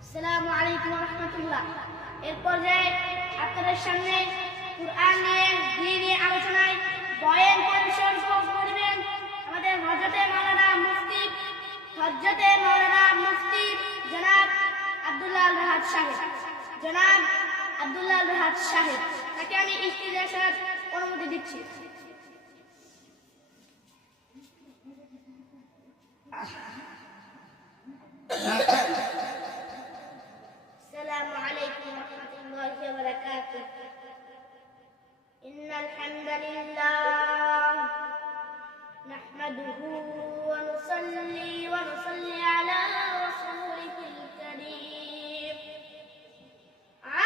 আসসালামু আলাইকুম ওয়া রাহমাতুল্লাহ। এর পর্যায়ে আপনাদের সামনে কুরআনের দ্বীনি আলোচনায় বয়ান পরিবেশন করবেন আমাদের হযরতে মাওলানা মুফতি জনাব আব্দুল্লাহ রাহাত সাহেব। তাকে আমি ইস্তেজে আসার অনুমতি দিচ্ছি। السلام عليكم ورحمة الله وبركاته. إن الحمد لله نحمده ونصلي على رسوله الكريم.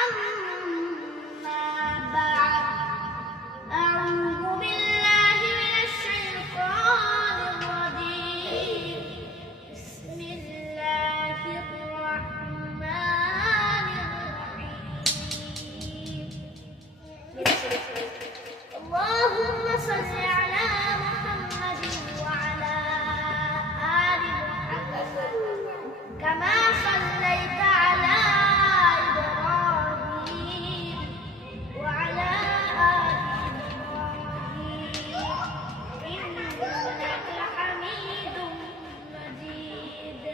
أما بعد، أعوذ بالله من الشيطان الرجيم. بسم الله الرحمن الرحيم. اللهم صل على محمد وعلى آل محمد كما صليت على إبراهيم وعلى آل إبراهيم إنك حميد مجيد.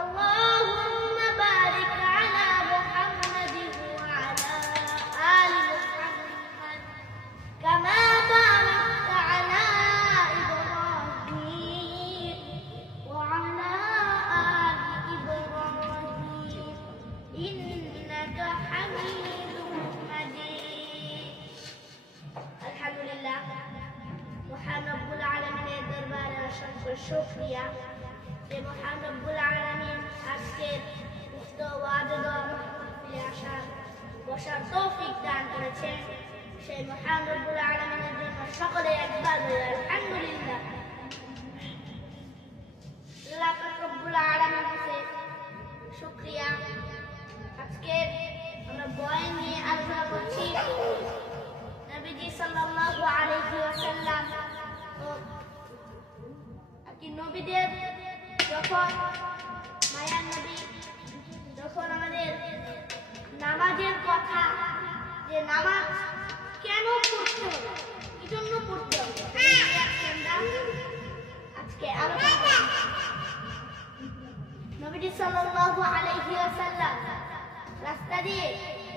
اللهم بارك على محمد وعلى آل محمد كما باركت على إبراهيم وعلى آل إبراهيم إنك حميد مجيد. الحمد لله মহান রব্বুল আলামিনের দরবারে অসংখ্য শুকরিয়া যে মহান রব্বুল আলামিন আজকের উক্ত ওয়াজেদ মাহফিলে বসার তৌফিক দান করেছেন। সেই মহান রব্বুল আলামিনের জন্য সকলে একবার বলি আলহামদুলিল্লাহ। আল্লাহ পাক রব্বুল আলামিনের কাছে শুকরিয়া। আজকে আমরা বয়ান নিয়ে আলোচনা করছি নবীজি সাল্লাল্লাহু আলাইহি ওয়াসাল্লাম কি নবীদের যখন মায়ার নবী যখন আমাদের নামাজের কথা যে নামাজ কেন পড়তে হবে, কি জন্য পড়তে হবে, আজকে আলোচনা করব। নবীজি সাল্লাল্লাহু আলাইহি ওয়াসাল্লাম রাস্তা দিয়ে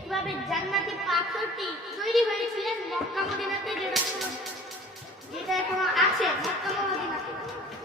কিভাবে জান্নাতি পাথরটি তৈরি হয়েছিলেন মক্কা মদিনাতে, যেটা এখনো আছে মক্কা মদিনাতে।